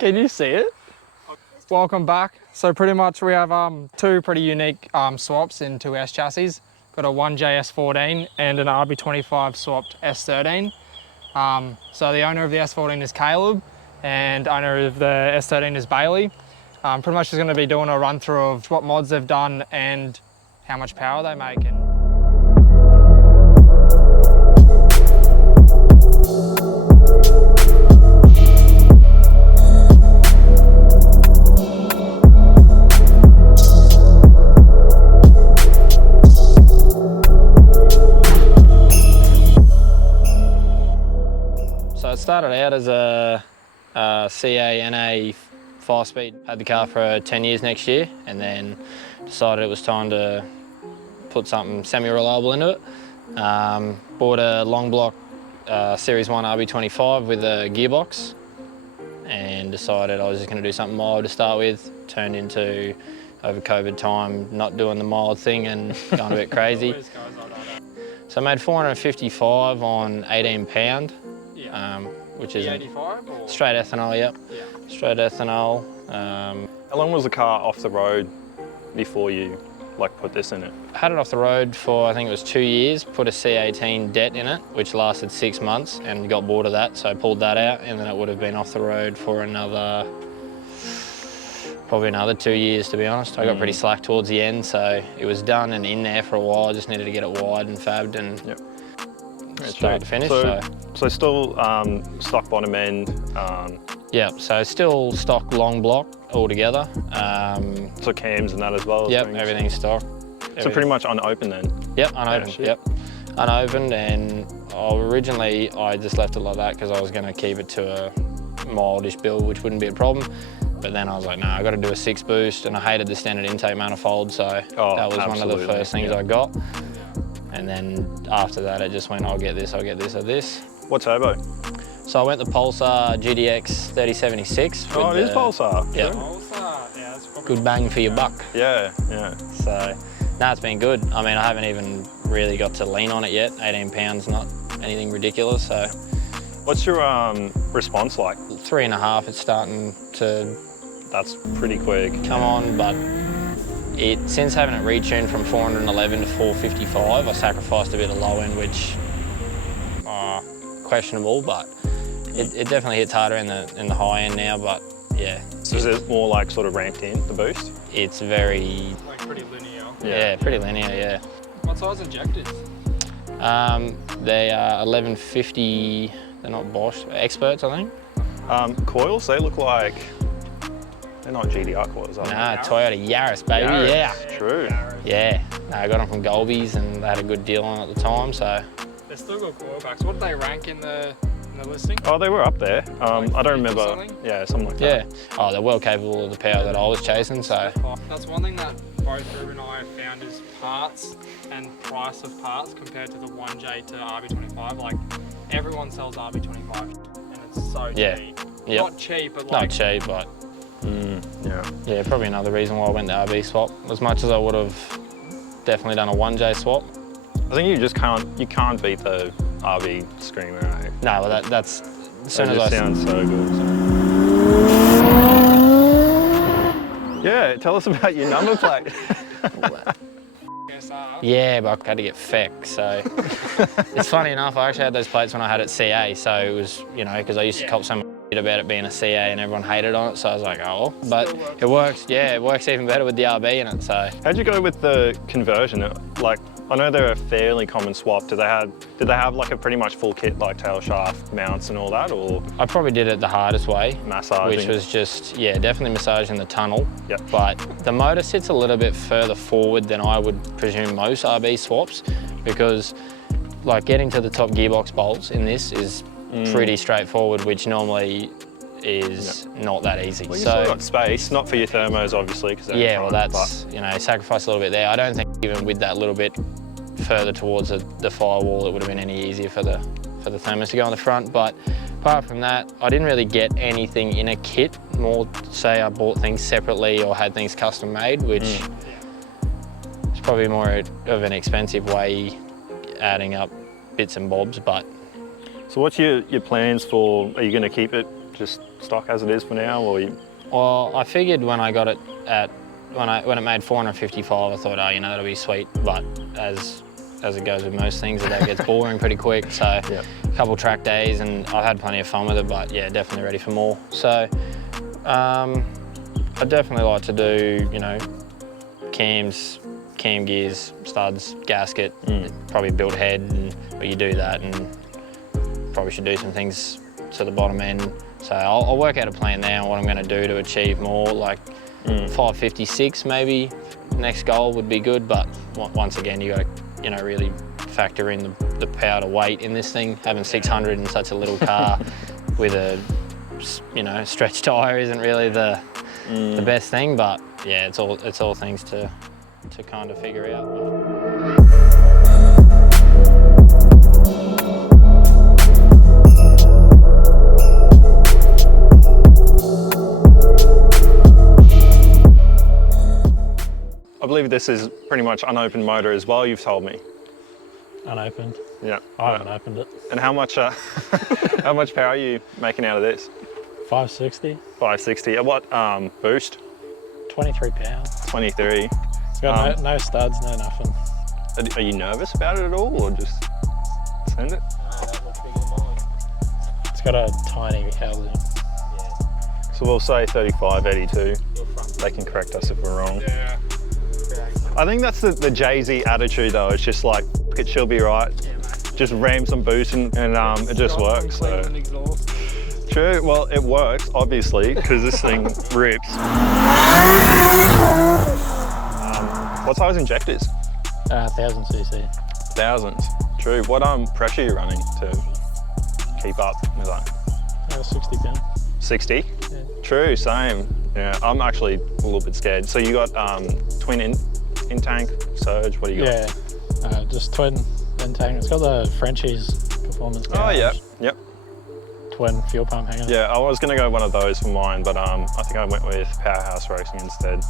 Can you see it? Welcome back. So pretty much we have two pretty unique swaps in 2S chassis. Got a 1J S14 and an RB25 swapped S13. So the owner of the S14 is Caleb and owner of the S13 is Bailey. Pretty much just going to be doing a run through of what mods they've done and how much power they make. So it started out as a CA NA 5-speed. Had the car for 10 years next year and then decided it was time to put something semi-reliable into it. Bought a long block Series 1 RB25 with a gearbox and decided I was just going to do something mild to start with. Turned into, over COVID time, not doing the mild thing and going a bit crazy. So I made 455 on 18 pound. Which is straight ethanol, yep. Yeah. Straight ethanol. How long was the car off the road before you put this in it? Had it off the road for, I think it was 2 years, put a C18 det in it, which lasted 6 months and got bored of that, so I pulled that out and then it would have been off the road for probably another 2 years, to be honest. I got pretty slack towards the end, so it was done and in there for a while. I just needed to get it wide and fabbed and start to finish. So still stock bottom end? Yeah, so still stock long block altogether. So cams and that as well? Yep, everything's stock. So pretty much unopened then? Yep, unopened, yep. Unopened, and originally I just left it like that because I was going to keep it to a mildish build, which wouldn't be a problem. But then I was like, no, I got to do a 6 boost, and I hated the standard intake manifold, so that was one of the first things I got. And then after that, it just went, I'll get this, or this. What turbo? So I went the Pulsar GDX 3076. Oh, it is Pulsar. Yeah. Pulsar, yeah, that's probably good bang for your buck. Yeah, yeah. So, no, it's been good. I mean, I haven't even really got to lean on it yet. 18 pounds, not anything ridiculous, so. What's your response like? 3.5, it's starting to. That's pretty quick. Come on, but since having it retuned from 411 to 455, I sacrificed a bit of low end, which questionable, but it definitely hits harder in the high end now. But yeah. So is it more sort of ramped in, the boost? It's very pretty linear. Yeah, pretty linear. Yeah. What size injectors? They are 1150. They're not Bosch, experts, I think. Coils, they look like. They're not GDR coils, are they? Nah, Toyota Yaris, baby, Yaris, yeah. True. Yeah, I got them from Golby's and they had a good deal on at the time, so. They're still got coil packs. What did they rank in the listing? Oh, they were up there. I don't remember. Something? Yeah, something like that. Yeah. Oh, they're well capable of the power that I was chasing, so. That's one thing that both Ruben and I have found is parts and price of parts compared to the 1J to RB25. Everyone sells RB25 and it's so cheap. Yep. Not cheap, but Not cheap, but. Yeah, probably another reason why I went the RB swap. As much as I would have definitely done a 1J swap. I think you just can't beat the RB Screamer. Eh? No, well that's as soon as it sounds so good. Yeah, tell us about your number plate. Yeah, but I had to get FEC, so it's funny enough, I actually had those plates when I had it CA, so it was, because I used to cop so much shit about it being a CA and everyone hated on it, so I was like, oh, but it works, yeah, it works even better with the RB in it, so. How'd you go with the conversion? I know they're a fairly common swap. Did they have a pretty much full kit, tail shaft mounts and all that, or? I probably did it the hardest way. Massaging. Which was just, yeah, definitely massaging the tunnel. Yep. But the motor sits a little bit further forward than I would presume most RB swaps, because getting to the top gearbox bolts in this is pretty straightforward, which normally is not that easy. Well, you've still got space, not for your thermos obviously. Yeah, well that's, sacrifice a little bit there. I don't think even with that little bit further towards the firewall it would have been any easier for the thermos to go on the front, but apart from that I didn't really get anything in a kit. More say I bought things separately or had things custom made, which is probably more of an expensive way adding up bits and bobs. But so what's your plans for, are you going to keep it just stock as it is for now, or you? Well, I figured when I got it when it made 455, I thought, oh, you know, that'll be sweet. But as it goes with most things, that gets boring pretty quick. So Yep. a couple track days, and I've had plenty of fun with it. But yeah, definitely ready for more. So I definitely like to do, you know, cams, cam gears, studs, gasket, probably build head, but you do that, and probably should do some things to the bottom end. So I'll work out a plan now, what I'm going to do to achieve more, like 556 maybe. Next goal would be good, but once again, you got to, you know, really factor in the power to weight in this thing. Having 600 in such a little car with a, you know, stretch tyre isn't really the best thing, but yeah, it's all things to kind of figure out. I believe this is pretty much unopened motor as well, you've told me. Unopened. Yeah. I haven't opened it. And how much how much power are you making out of this? 560. 560. At what boost? 23 pounds. 23. It's got no studs, no nothing. Are you nervous about it at all, or just send it? That looks bigger than mine. It's got a tiny housing. So we'll say 35, 82. They can correct us if we're wrong. Yeah. I think that's the Jay-Z attitude though. It's just like, it she'll be right. Yeah, mate. Just ram some boost and it just works. So. True, well it works obviously because this thing rips. What size injectors? 1000 cc. Thousands. True. What pressure are you running to keep up with that? 60 pounds. 60? Yeah. True, same. Yeah, I'm actually a little bit scared. So you got twin in-tank surge, what do you got? Yeah, just twin in-tank. It's got the Frenchies performance gauge. Oh, yep. Twin fuel pump hanger. Yeah, I was going to go one of those for mine, but I think I went with Powerhouse Racing instead.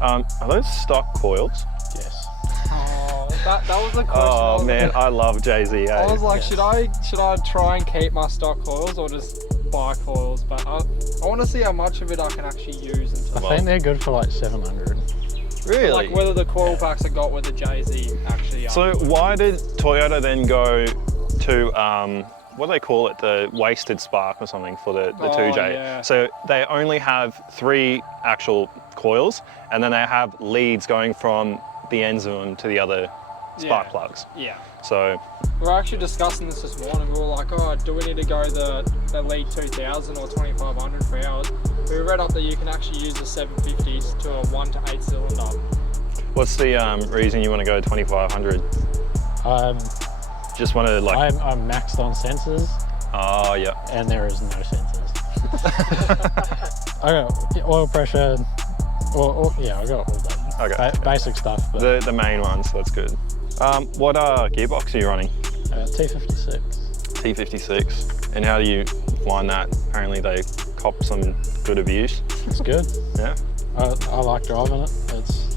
Are those stock coils? Yes. Oh, that was the question. Oh man, I love Jay-Z. I was like, Yes. should I try and keep my stock coils or just buy coils? But I want to see how much of it I can actually use until. I think they're good for like 700. Really? Like whether the coil packs I got with the Jay-Z actually are. So why did Toyota then go to, what do they call it, the wasted spark or something for the touge? Yeah. So they only have 3 actual coils, and then they have leads going from the ends of them to the other spark plugs. Yeah. So We were actually discussing this morning. We were like, oh, do we need to go the lead 2000 or 2500 for ours? We read up that you can actually use the 750s to a 1 to 8 cylinder. what's the reason you want to go 2500? Just want to like... I'm maxed on sensors. Oh, yeah. And there is no sensors. I got oil pressure. Yeah, I got all that. Okay. Basic stuff. But, The main ones, that's good. What gearbox are you running? T56. T56. And how do you find that? Apparently they cop some good abuse. It's good. Yeah. I like driving it. It's,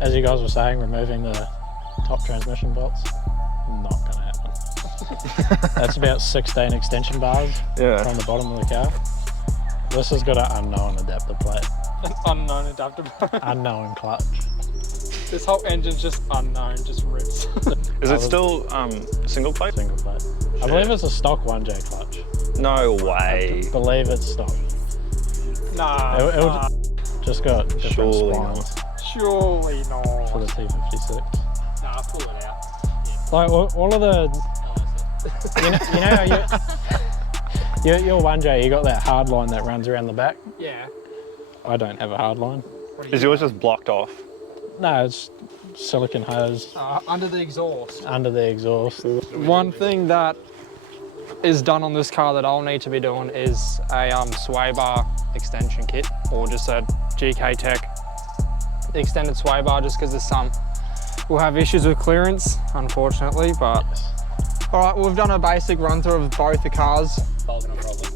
as you guys were saying, removing the top transmission bolts, not going to happen. That's about 16 extension bars from the bottom of the car. This has got an unknown adapter plate. An unknown adapter. Unknown clutch. This whole engine's just unknown, just rips. Is it still single plate? Single plate. I believe it's a stock 1J clutch. No way. I believe it's stock. Nah. It just got different Surely spines not. Surely not. for the T56. Nah, pull it out. Like all of the, you know how your 1J, you got that hard line that runs around the back. Yeah. I don't have a hard line. Is yours just blocked off? No, it's silicon hose Under the exhaust. under the exhaust. One thing that is done on this car that I'll need to be doing is a sway bar extension kit, or just a GK Tech extended sway bar, just because we'll have issues with clearance, unfortunately, but. Yes. All right, we've done a basic run through of both the cars. Solving a problem.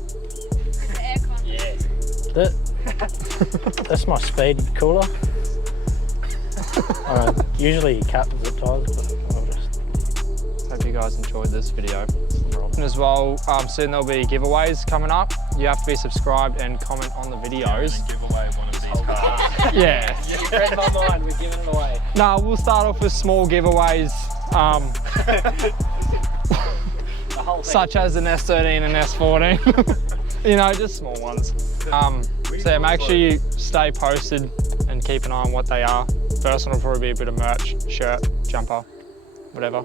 Aircon. Yeah. That's my speed cooler. Usually cut the zip ties, but I'll just... Hope you guys enjoyed this video. And as well, soon there'll be giveaways coming up. you have to be subscribed and comment on the videos. And give away one of these cars. Yeah. You read my mind, we're giving it away. No, we'll start off with small giveaways, The whole thing. such as an S13 and S14. You know, just small ones. So yeah, make sure you stay posted and keep an eye on what they are. First one will probably be a bit of merch, shirt, jumper, whatever.